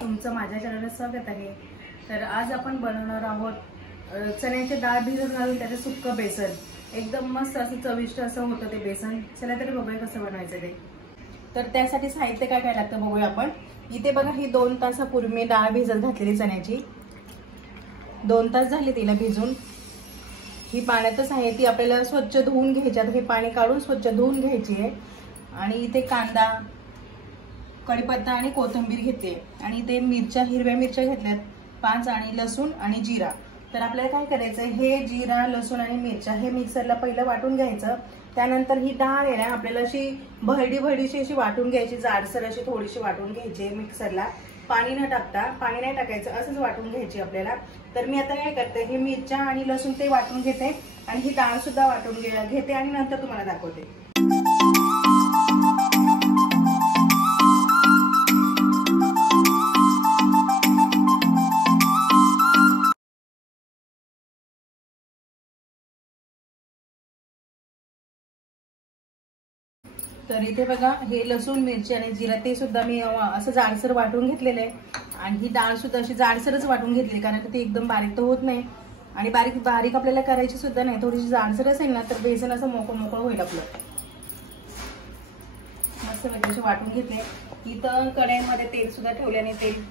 तुमचं माझ्या चॅनलला स्वागत आहे। तर आज आपण बनवणार आहोत चण्याची डाळ भिजत घालून त्याचे सुक्क बेसन। एकदम मस्त असं चविष्ट असं होतं ते बेसन। चला तरी बघूया कसं बनवायचं ते। तर त्यासाठी साहित्य काय काय लागतं बघूया आपण। इथे बघा ही 2 तासापूर्वी मी डाळ भिजत घातलेली चण्याची। 2 तास झाले तिला भिजून। ही पाण्यातच आहे, ती आपल्याला स्वच्छ धुवून घ्यायची आहे। हे पाणी काढून स्वच्छ धुवून घ्यायची आहे। आणि इथे कांदा, कढीपत्ता आणि कोथिंबीर घेते आणि ते मिरच्या, हिरव्या मिरच्या घेतल्यात 5 आणि लसूण आणि जिरा। तर आपल्याला काय करायचं, हे जिरा, लसूण आणि मिरच्या हे मिक्सरला पहिलं वाटून घ्यायचं। त्यानंतर ही डाळ आहे ना आपल्याला अशी भरडीशी अशी वाटून घ्यायची, जाडसर अशी थोडीशी वाटून घ्यायची मिक्सरला। पाणी न टाकता, पाणी नाही टाकायचं, असंच वाटून घ्यायची आपल्याला। तर मी आता काय करते, हे मिरच्या आणि लसूण ते वाटून घेते आणि ही डाळ सुद्धा वाटून घेते आणि नंतर तुम्हाला दाखवते। तर इथे बघा हे लसूण, मिरची आणि जिरा ते सुद्धा मी असं जाडसर वाटून घेतलेलं आहे। आणि ही डाळ सुद्धा अशी जाडसरच वाटून घेतली, कारण ती एकदम बारीक तर होत नाही आणि बारीक आपल्याला करायची सुद्धा नाही। थोडीशी जाडसर असेल ना तर बेसन असं मोकळं होईल आपलं। मस्त वगैरे वाटून घेतले। इथं कढईमध्ये तेल सुद्धा ठेवले आणि तेल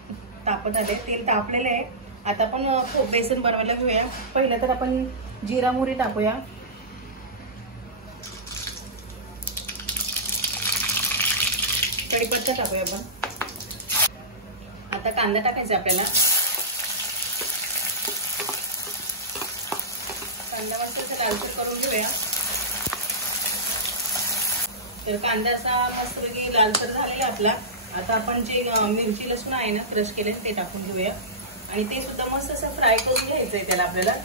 तापत आले, तेल तापलेलं आहे। आता आपण बेसन बनवायला घेऊया। पहिलं तर आपण जिरा मोहरी टाकूया। कढीपत्ता टाकूया आपण। आता कांदा टाकायचा आपल्याला। कांदा मस्त लालसर करून घेऊया। तर कांदा असा मस्तपैकी लालसर झालेला आपला। आता आपण जे मिरची, लसूण आहे ना क्रश केले ते टाकून घेऊया आणि ते सुद्धा मस्त असं फ्राय करून घ्यायचंय त्याला आपल्याला।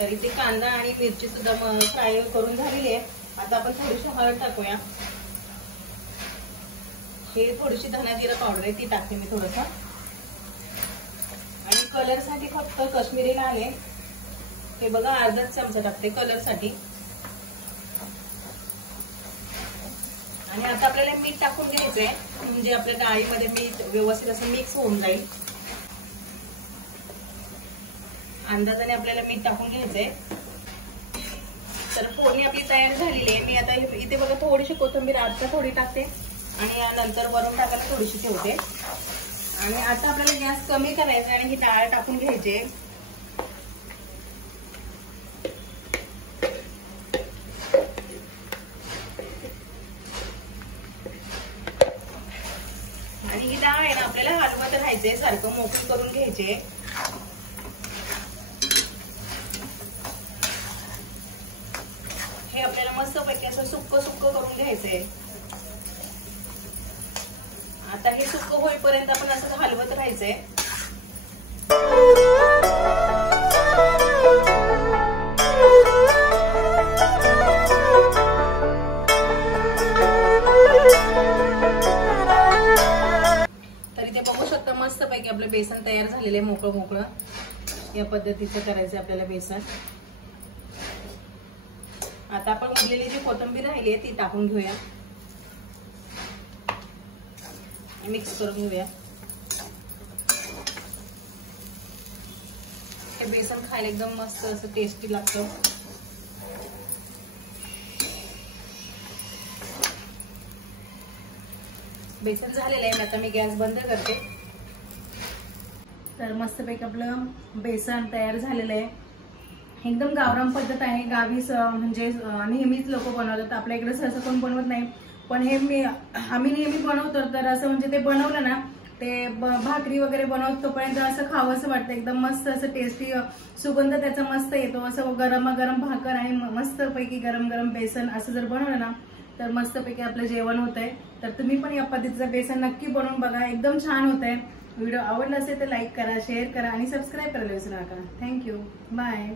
तर इथे कांदा आणि मिरची सुद्धा फ्राय करून झालेली आहे। आता आपण थोडीशी हळद टाकूया। हे थोडीशी धना जिरा पावडर आहे ती टाकते मी थोडंसं। आणि कलर साठी फक्त काश्मीरी लाल आहे, हे बघा अर्धाच चमचा टाकते कलर साठी। आणि आता आपल्याला मीठ टाकून घ्यायचंय, म्हणजे आपल्या डाळीमध्ये मीठ व्यवस्थित असं मिक्स होऊन जाईल। अंदाजाने आपल्याला मीठ टाकून घ्यायचंय। तर फोडणी आपली तयार झालेली आहे। मी आता इथे बघा थोडीशी कोथिंबीर आता थोडी टाकते आणि नंतर वरून टाकायला थोडीशी ठेवते। आणि आता आपल्याला गॅस कमी करायचा आणि ही डाळ टाकून घ्यायची। आणि ही डाळ आहे ना आपल्याला हलवत राहायचे, सारखं मोकळी करून घ्यायचे। हे आपल्याला मस्त पैकी असं सुक्क करून घ्यायचंय। आता हे सुक्क होईपर्यंत आपण असं हलवत राहायचंय। तर इथे बघू शकता मस्त पैकी आपलं बेसन तयार झालेलं आहे, मोकळं या पद्धतीचं करायचं आपल्याला बेसन। आता आपण उरलेली जी कोथिंबीर राहिली आहे ती टाकून घेऊया, मिक्स करून घेऊया। हे बेसन खायला एकदम मस्त असं टेस्टी लागतं। बेसन झालेलं आहे, आता मी गॅस बंद करते। तर मस्तपैकी आपलं बेसन तयार झालेलं आहे। एकदम गावरान पद्धत आहे, गावीच म्हणजे नेहमीच लोक बनवतात। आपल्या इकडे सहसा कोण बनवत नाही, पण हे आम्ही नेहमी बनवतो। तर असं म्हणजे ते बनवलं ना ते भाकरी वगैरे बनवतो तोपर्यंत असं खावं असं वाटतं। एकदम मस्त असं टेस्टी सुगंध त्याचा मस्त येतो। असं गरम भाकर आणि मस्त पैकी गरम बेसन असं जर बनवलं ना तर मस्त पैकी आपलं जेवण होतंय। तर तुम्ही पण या पद्धतीचं बेसन नक्की बनवून बघा, एकदम छान होतंय। व्हिडिओ आवडला असेल तर लाईक करा, शेअर करा आणि सबस्क्राईब करायला विसरू नका. थँक्यू. बाय.